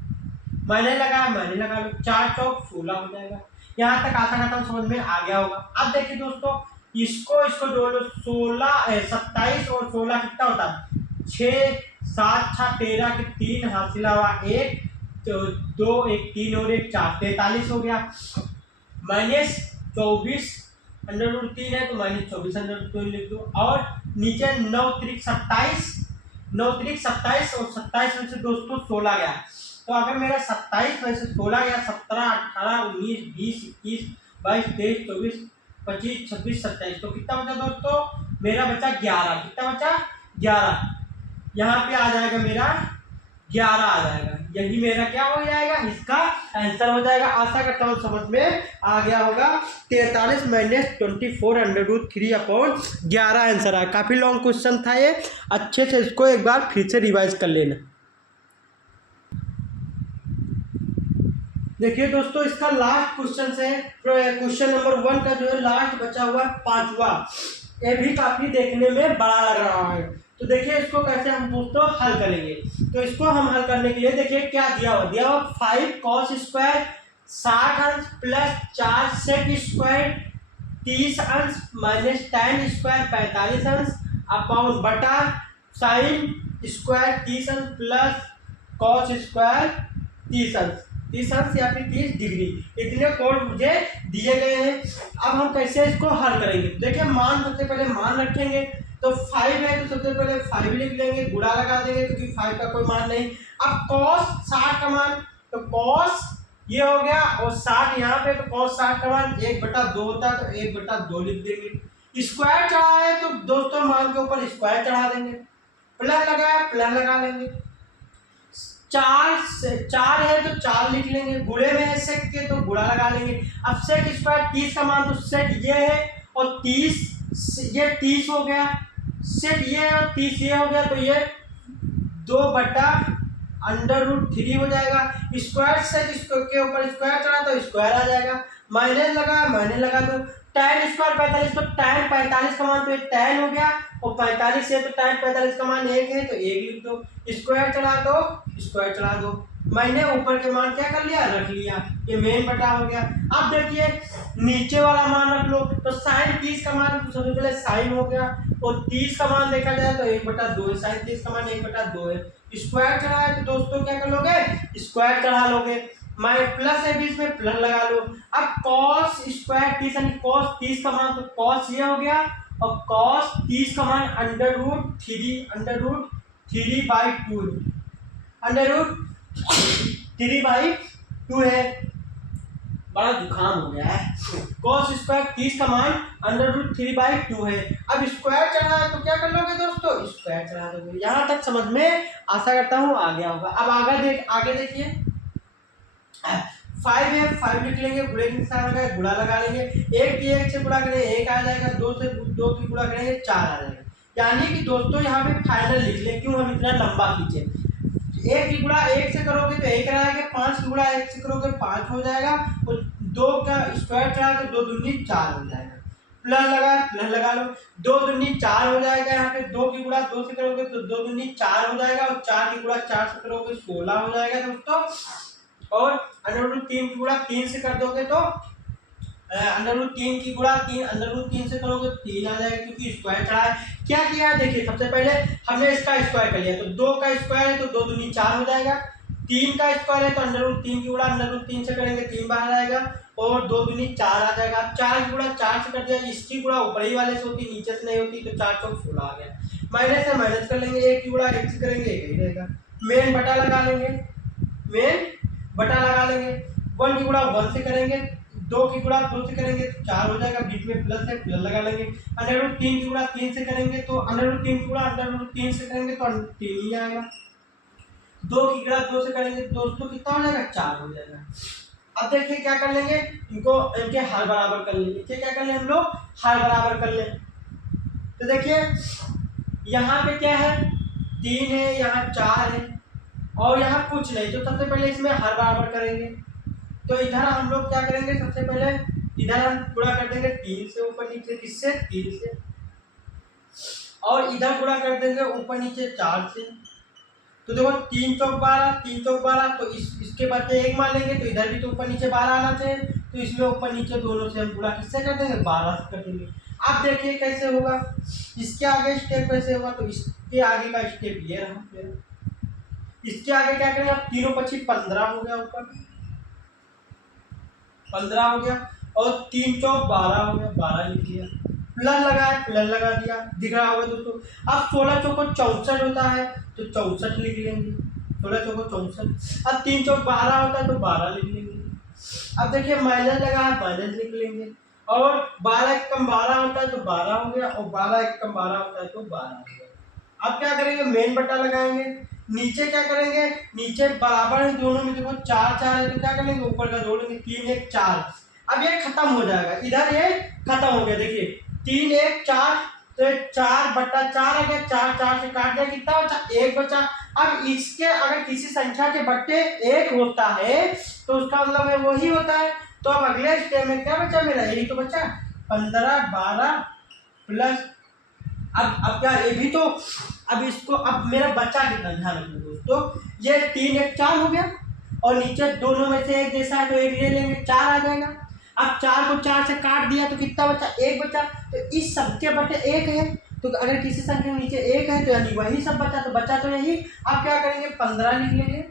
माइनस लगा लो, 4 चौक 16 हो जाएगा। यहाँ तक आशा करता हूँ समझ में आ गया होगा। अब देखिए दोस्तों, इसको जोड़ लो, 27 और 16 कितना होता है, 6 7 6 13 के 3 हासिल हुआ 1, तो 2 1 3 और 1 4, 43 हो गया, माइनस 24 अंडर रूट 3 है तो माइनस 24 अंडर रूट 3 लिख दो, और नीचे 9 त्रिक 27, 9 त्रिक 27, और 27 में से दोस्तों 16 गया, तो अगर मेरा 27 में से 16 गया, 17 18 19 20 21 22 23 24 25 26 27, तो कितना बचा दोस्तों, मेरा बचा 11। कितना बचा, 11। यहाँ पे आ जाएगा मेरा 11 आ जाएगा, यही मेरा क्या हो जाएगा, इसका आंसर हो जाएगा। आशा करता हूँ समझ में आ गया होगा। 43 minus 24 under root 3 upon 11 answer आया। काफ़ी लॉन्ग क्वेश्चन था ये, अच्छे से इसको एक बार फिर से रिवाइज कर लेना। देखिए दोस्तों, इसका लास्ट क्वेश्चन से क्वेश्चन नंबर 1 का जो है लास्ट बचा हुआ 5वां, ये भी काफ़ी देखने में बड़ा लग रहा है। तो देखिए इसको कैसे हम दोस्तों हल करेंगे। तो इसको हम हल करने के लिए देखिए क्या दिया हुआ 5 cos स्क्वायर 60 अंश प्लस 4 सेक स्क्वायर 30 अंश माइनस tan स्क्वायर 45 अंश अपॉन बटा साइन स्क्वायर 30 अंश प्लस कॉस स्क्वायर 30 अंश या फिर 30 डिग्री। इतने कोण मुझे दिए गए हैं। अब हम कैसे इसको हल करेंगे? देखिए मान सबसे पहले मान रखेंगे, तो 5 है तो सबसे पहले 5 लिख लेंगे, गुणा लगा देंगे क्योंकि 5 का कोई मान नहीं। अब cos 60 का मान, तो cos ये हो गया और 60 यहाँ पे, तो cos 60 का मान 1/2 होता है, तो 1/2 लिख देंगे। स्क्वायर चढ़ा है तो दोस्तों मान के ऊपर स्क्वायर चढ़ा देंगे, प्लस लगाया प्लस लगा लेंगे। 4 है तो 4 लिख लेंगे, गुणे में है सेक के तो गुणा लगा लेंगे। अब सेक स्क्वायर 30 का मान, तो सेक ये है और 30 ये 30 हो गया, सेक ये है और 30 ये हो गया, तो ये 2/√3 हो जाएगा। स्क्वायर सेक के ऊपर स्क्वायर चढ़ा तो स्क्वायर आ जाएगा, माइनस लगा माइनस लगा दो। tan स्क्वायर 45, तो tan 45 का मान तो एक tan हो गया और 45 है तो tan 45 का मान 1 है तो 1 लिख दो, स्क्वायर चढ़ा दो स्क्वायर चढ़ा दो। मैंने ऊपर के मान क्या कर लिया, रख लिया, ये मेन बटा हो गया। अब देखिए नीचे वाला मान रख लो, तो साइन 30 का मान तो सबसे पहले साइन हो गया और 30 का मान देखा जाए तो 1/2 है, साइन 30 का मान 1/2 है। स्क्वायर चढ़ा है तो दोस्तों क्या कर लोगे, स्क्वायर चढ़ा लोगे, माइनस प्लस है बीच में प्लस लगा लो। अब cos स्क्वायर 30 यानी cos 30 का मान, तो cos ये हो गया और cos 30 का मान √3/2 है। बड़ा जुकाम हो गया है। cos स्क्वायर 30 का मान √3/2 है। अब स्क्वायर चढ़ा है तो क्या कर लोगे दोस्तों, स्क्वायर चढ़ा दोगे। यहाँ तक समझ में आशा करता हूँ आ गया होगा। अब आगे देखिए 5 है, 5 लिख लेंगे, गुणे के निशान लगा गुणा लगा लेंगे, 1 की 1 से गुणा करेंगे 1 आ जाएगा, 2 से 2 की गुणा करेंगे 4 आ जाएगा। यानी कि दोस्तों यहाँ पे फाइनल लिख लें, क्यों हम इतना लंबा खींचे। 1 की गुणा 1 से करोगे तो 1 रहेगा, 5 की गुणा 1 से करोगे 5 हो जाएगा और 2 का स्क्वायर चढ़ा तो 2 दूनी 4 हो जाएगा, प्लस लगा लो, 2 दूनी 4 हो जाएगा। यहाँ पे 2 की गुणा 2 से करोगे तो 2 दूनी 4 हो जाएगा और 4 की गुणा 4 से करोगे 16 हो जाएगा दोस्तों। और √3 की गुणा 3 से कर दोगे तो √3 की गुणा 3 से करोगे 3 आ जाएगा, क्योंकि स्क्वायर चढ़ा है। क्या किया है देखिए, सबसे पहले हमने इसका स्क्वायर कर लिया, तो 2 का स्क्वायर है तो 2 दूनी 4 हो जाएगा, 3 का स्क्वायर है तो √3 की गुणा √3 से करेंगे 3 बार आ जाएगा और 2 दूनी 4 आ जाएगा। 4 की गुणा 4 से कर दिया, इसकी गुणा ऊपर ही वाले से होती नीचे से नहीं होती, तो 4 चौक 16 आ गया। माइनस है माइनस कर लेंगे, 1 की गुणा 1 से करेंगे 1 ही रहेगा, मेन बटा लगा लेंगे, मेन बटा लगा लेंगे। 1 की गुणा 1 से करेंगे, 2 की गुणा 2 से करेंगे तो 4 हो जाएगा, बीच में प्लस है प्लस लगा लेंगे। √3 की गुणा 3 से करेंगे तो √3 की गुणा √3 से करेंगे तो 3 ही आएगा। 2 की गुणा 2 से करेंगे दोस्तों कितना हो जाएगा, 4 हो जाएगा। अब देखिए क्या कर लेंगे, इनके हर बराबर कर लेंगे। क्या कर लें हम लोग, हर बराबर कर लें। तो देखिए यहाँ पे क्या है, 3 है, यहाँ 4 है और यहाँ कुछ नहीं, तो सबसे पहले इसमें हर बराबर करेंगे। तो इधर हम लोग क्या करेंगे, सबसे पहले इधर हम गुणा कर देंगे 3 से ऊपर नीचे, किससे, 3 से, और इधर गुणा कर देंगे ऊपर नीचे 4 से। तो देखो 3 चौक 12, 3 चौक 12, तो इसके बाद 1 मान लेंगे, तो इधर भी तो ऊपर नीचे 12 आना चाहिए, तो इसमें ऊपर नीचे दोनों से हम गुणा किससे कर देंगे, 12 से कर देंगे। अब देखिए कैसे होगा, इसके आगे स्टेप कैसे होगा, तो इसके आगे का स्टेप ये रहा। इसके आगे क्या करेंगे, अब 3 × 5 = 15 हो गया, ऊपर 15 हो गया और 3 चौक 12 हो गया, 12 लिख लिया, प्लस लगाया प्लस लगा दिया, दिख रहा होगा दोस्तों। अब 16 चौको 64 होता है तो 64 लिख लेंगे, 16 चौको 64। अब 3 चौक 12 होता है तो 12 लिख लेंगे। अब देखिए माइनस लगा है, माइनस लिख लेंगे, और 12 × 12 होता है तो 12 हो गया और 12 × 12 होता है तो 12 हो गया। अब क्या करेंगे, मेन बटा लगाएंगे, नीचे क्या करेंगे, नीचे बराबर है दोनों में, देखो 4 4 है तो क्या करेंगे, ऊपर का जोड़ेंगे, 3 1 4। अब ये खत्म हो जाएगा, इधर ये खत्म हो गया, देखिए 3 1 4, तो 4/4 आ गया, 4 4 से काट दिया, कितना बचा, 1 बचा। अब इसके अगर किसी संख्या के बट्टे 1 होता है तो उसका मतलब वही होता है। तो अब अगले स्टेप में क्या बचा मेरा, यही तो बचा, 15 12 प्लस, अब क्या ये भी तो, अब इसको, अब मेरा बचा कितना ध्यान रखना दोस्तों, ये 3 1 4 हो गया और नीचे दोनों में से एक जैसा है तो एक ले लेंगे, 4 आ जाएगा। अब 4 को 4 से काट दिया तो कितना बचा, 1 बचा। तो इस सब के बटे 1 है, तो अगर किसी संख्या के नीचे 1 है तो यानी वही सब बचा, तो बचा तो यही। अब क्या करेंगे, 15 लिख लेंगे,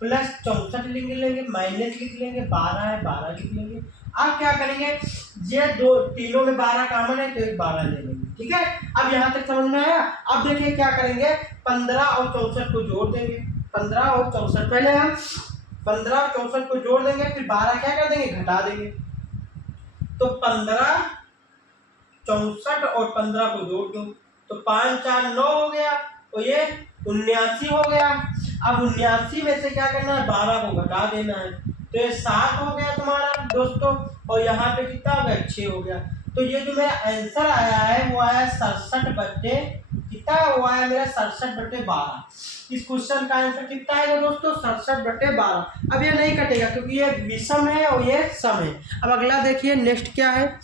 प्लस 64 लिख लेंगे, माइनस लिख लेंगे, 12 है 12 लिख लेंगे। अब क्या करेंगे, ये दो तीनों में 12 कॉमन है तो एक 12 ले लेंगे, ठीक है। अब यहाँ तक समझ में आया। अब देखिए क्या करेंगे, 15 और 64 को जोड़ देंगे, 15 और 64, पहले हम 15 और 64 को जोड़ देंगे, फिर 12 क्या कर देंगे, घटा देंगे। तो 15, 64 और 15 को जोड़ दो तो 5 4 9 हो गया, तो ये 79 हो गया। अब 79 में से क्या करना है, 12 को घटा देना है, तो ये 7 हो गया तुम्हारा दोस्तों, और यहाँ पे कितना हो गया, 6 हो गया। तो ये जो मेरा आंसर आया है वो आया 67 बटे कितना, वो आया मेरा 67 बटे 12। इस क्वेश्चन का आंसर कितना आएगा दोस्तों, 67 बटे 12। अब ये नहीं कटेगा क्योंकि ये विषम है और ये सम है। अब अगला देखिए नेक्स्ट क्या है,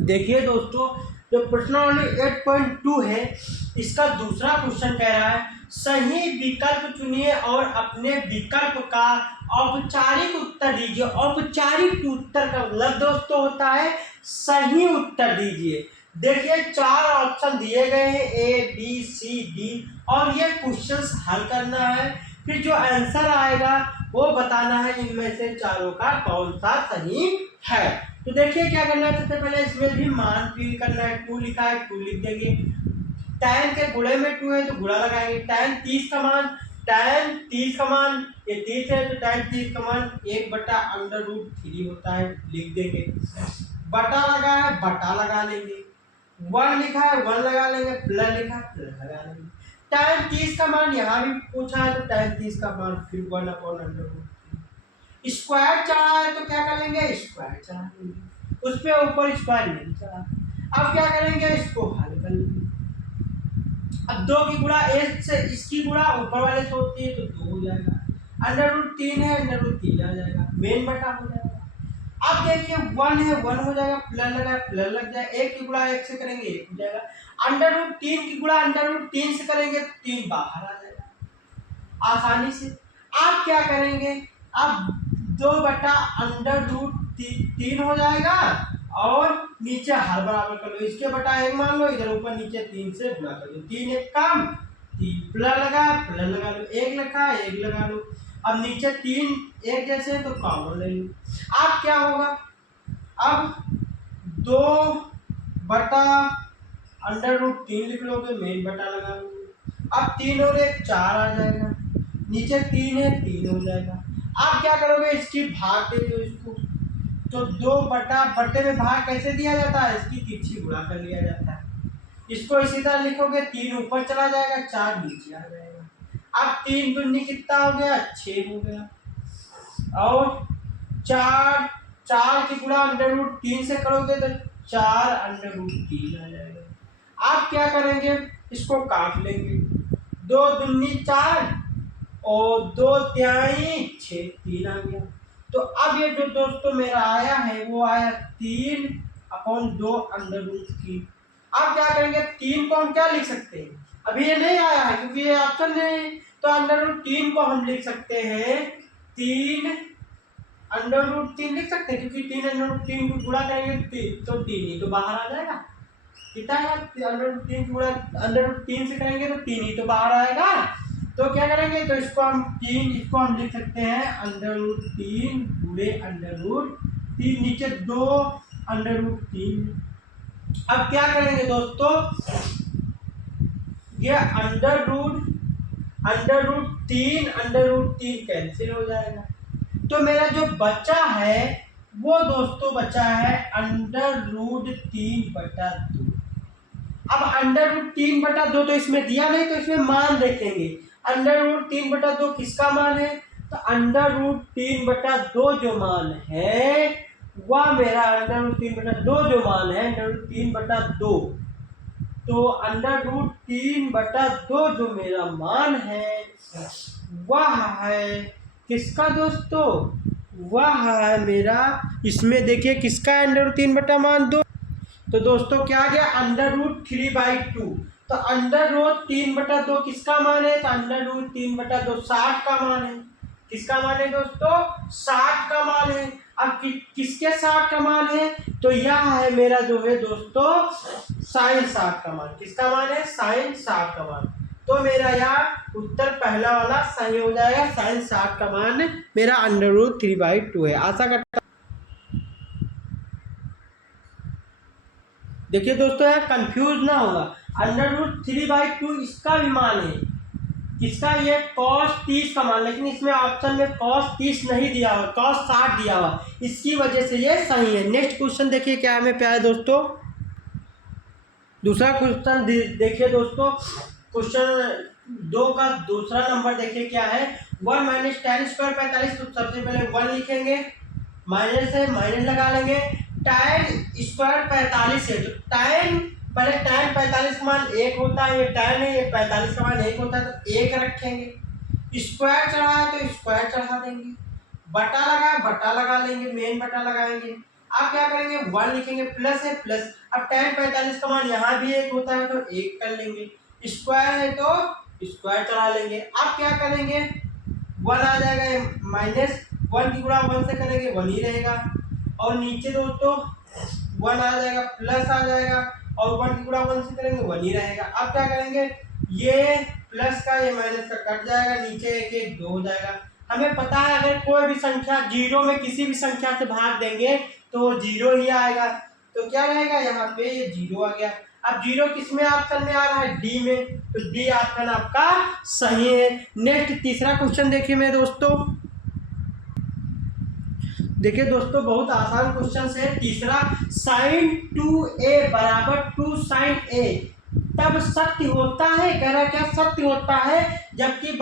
देखिए दोस्तों जो प्रश्नावली 8.2 है, इसका दूसरा क्वेश्चन कह रहा है सही विकल्प चुनिए और अपने विकल्प का औपचारिक उत्तर दीजिए। औपचारिक उत्तर का मतलब दोस्तों होता है सही उत्तर दीजिए। देखिए 4 ऑप्शन दिए गए हैं, ए बी सी डी, और ये क्वेश्चंस हल करना है, फिर जो आंसर आएगा वो बताना है इनमें से चारों का कौन सा सही है। तो देखिए क्या करना है, सबसे पहले इसमें भी मान फिल करना है। 2 लिखा है 2 लिख देंगे, tan के गुणे में 2 है तो गुणा लगाएंगे, tan 30 का मान, tan 30 का मान ये 30 है तो tan 30 का मान 1/√3 होता है, लिख देंगे। बटा लगा है बटा लगा लेंगे, 1 लिखा है 1 लगा लेंगे, प्लस लिखा है प्लस लगा लेंगे। tan 30 का मान यहाँ भी पूछा है तो tan 30 का मान फिर 1/√3। स्क्वायर चढ़ा है तो क्या कर लेंगे, स्क्वायर चढ़ा लेंगे, उस पे ऊपर स्क्वायर नहीं चढ़ा। अब क्या करेंगे, इसको हल कर लेंगे। अब 2 की गुणा 1 से इसकी गुणा ऊपर वाले से होती है तो 2 हो जाएगा, √3 है √3 आ जाएगा, मेन बटा हो जाएगा। अब देखिए 1 है 1 हो जाएगा, प्लस लगा प्लस लग जाएगा, 1 की गुणा 1 से करेंगे 1 हो जाएगा, √3 की गुणा √3 से करेंगे 3 बाहर आ जाएगा आसानी से। आप क्या करेंगे, अब 2/√3 हो जाएगा और नीचे हर बराबर कर लो, इसके बटा 1 मान लो, इधर ऊपर नीचे 3 से गुणा कर लो, 3 1 कम 3 प्लस लगा लो, 1 लिखा 1 लगा लो। अब नीचे 3 एक जैसे तो कॉमन ले लो। अब क्या होगा, अब 2/√3 लिख लोगे, मेन बटा लगा लोगे। अब 3 और 1 4 आ जाएगा, नीचे 3 है 3 हो जाएगा। आप क्या करोगे, इसकी भाग दे दो इसको, तो 2 बटे में भाग कैसे दिया जाता है, इसकी तिरछी गुणा कर लिया जाता है। इसको इसी तरह लिखोगे, 3 ऊपर चला जाएगा 4 नीचे आ जाएगा। अब 3 दूनी कितना हो गया, 6 हो गया, और 4 की गुणा √3 से करोगे तो 4/√3 आ जाएगा। आप क्या करेंगे, इसको काट लेंगे, 2 दूनी 4 और 2 तिहाई 6, 3 आ गया। तो अब ये जो दोस्तों मेरा आया है वो आया 3/2√3। अब क्या करेंगे, 3 को हम क्या लिख सकते हैं, अभी ये नहीं आया है क्योंकि ये ऑप्शन नहीं, तो √3 को हम लिख सकते हैं 3/√3 लिख सकते हैं, क्योंकि 3/√3 को गुणा करेंगे तो 3 ही तो बाहर आ जाएगा। कितना है, √3 गुणा √3 से करेंगे तो 3 ही तो बाहर आएगा। तो क्या करेंगे, तो इसको हम लिख सकते हैं √3 गुणे √3, नीचे 2/√3। अब क्या करेंगे दोस्तों, ये √3 कैंसिल हो जाएगा, तो मेरा जो बचा है वो दोस्तों बचा है √3/2। अब √3/2 तो इसमें दिया नहीं, तो इसमें मान देखेंगे, √3/2 किसका मान है, तो √3/2 जो मान है वह मेरा √3/2 जो मान है √3/2, तो √3/2 जो मेरा मान है वह है किसका दोस्तों, वह है मेरा, इसमें देखिए किसका √3/2 तो दोस्तों क्या आ गया, √3/2। तो अंडर रूट 3/2 किसका मान है? तो अंडर रूट 3/2 60 का मान है। किसका मान है दोस्तों? 60 का मान है। अब किसके 60 का मान है? तो यह है मेरा जो है दोस्तों साइन 60 का मान। किसका मान है? साइन 60 का मान। तो मेरा यहाँ उत्तर पहला वाला सही हो जाएगा। साइन 60 का मान मेरा अंडर रूट 3/2 है। आशा करता देखिए दोस्तों यहाँ कंफ्यूज ना होगा। अंडर रूट 3/2 इसका भी मान है। किसका? ये cos 30 का मान, लेकिन इसमें ऑप्शन में cos 30 नहीं दिया हुआ, cos 60 दिया हुआ, इसकी वजह से ये सही है। नेक्स्ट क्वेश्चन देखिए क्या हमें प्यारे दोस्तों। दूसरा क्वेश्चन देखिए दोस्तों, क्वेश्चन 2 का दूसरा नंबर देखिए क्या है। 1 - tan² 45। तो सबसे पहले 1 लिखेंगे, माइनस है माइनस लगा लेंगे। tan² 45 है, तो tan पहले tan 45 का मान 1 होता है, ये tan है, ये 45 का मान 1 होता है, तो 1 रखेंगे। स्क्वायर चढ़ा है तो स्क्वायर चढ़ा देंगे, बटा लगा बटा लगा लेंगे, मेन बटा लगाएंगे। आप क्या करेंगे? 1 लिखेंगे, प्लस है प्लस। अब tan 45 का मान यहाँ भी 1 होता है, तो 1 कर लेंगे। स्क्वायर है तो स्क्वायर चढ़ा लेंगे। आप क्या करेंगे? 1 आ जाएगा, माइनस 1 की गुणा 1 से करेंगे 1 ही रहेगा, और नीचे दोस्तों 1 आ जाएगा, प्लस आ जाएगा, और 1 की गुणा 1 से करेंगे 1 ही रहेगा। अब क्या करेंगे? ये प्लस का ये माइनस का कट जाएगा, नीचे 1 1 2 हो जाएगा। हमें पता है अगर कोई भी संख्या जीरो में किसी भी संख्या से भाग देंगे तो 0 ही आएगा। तो क्या रहेगा? यहाँ पे ये 0 आ गया। अब 0 किस में ऑप्शन में आ रहा है? डी में, तो डी ऑप्शन आपका सही है। नेक्स्ट तीसरा क्वेश्चन देखिए मेरे दोस्तों। देखिए दोस्तों बहुत आसान क्वेश्चन है। तीसरा, sin 2a = 2 sin a तब सत्य होता है। कह रहा है क्या सत्य होता है? जबकि a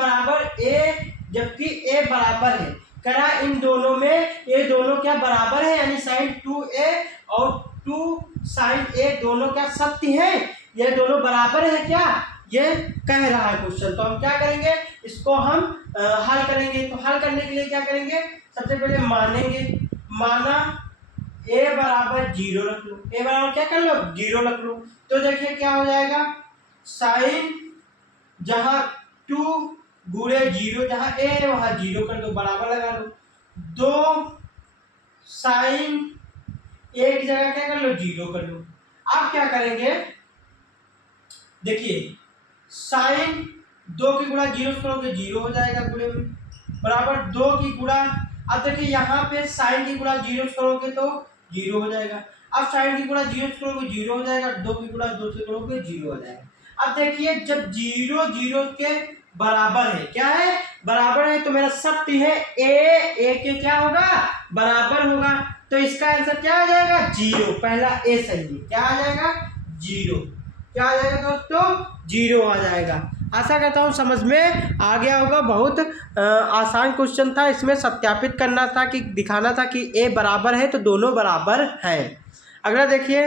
बराबर है। कह रहा है इन दोनों में ये दोनों क्या बराबर है, यानी sin 2a और 2 sin a दोनों क्या सत्य है? ये दोनों बराबर है क्या? ये कह रहा है क्वेश्चन। तो हम क्या करेंगे? इसको हम हल करेंगे। तो हल करने के लिए क्या करेंगे? सबसे पहले मानेंगे, माना a = 0 रख लो, a बराबर क्या कर लो? 0 रख लो। तो देखिए क्या हो जाएगा, साइन जहां 2 गुणे 0, जहां a है वहां 0 कर दो, बराबर लगा लो। 2 साइन a की जगह क्या कर लो? 0 कर लो। अब क्या करेंगे? देखिए साइन 2 की गुणा 0 से करोगे 0 हो जाएगा, गुणे में बराबर 2 की गुणा। अब देखिए यहाँ पे साइन की गुणा 0 से करोगे तो 0 हो जाएगा। अब साइन की गुणा 0 से करोगे 0 हो जाएगा, 2 की गुणा 2 से करोगे 0 हो जाएगा। अब देखिए जब 0 0 के बराबर है, क्या है? बराबर है, तो मेरा सत्य है a के क्या होगा? बराबर होगा। तो इसका आंसर क्या आ जाएगा? 0। पहला a सही है। क्या आ जाएगा? 0। क्या आ जाएगा दोस्तों? 0 आ जाएगा। आशा करता हूँ समझ में आ गया होगा। बहुत आसान क्वेश्चन था। इसमें सत्यापित करना था कि दिखाना था कि a बराबर है तो दोनों बराबर हैं। अगला देखिए।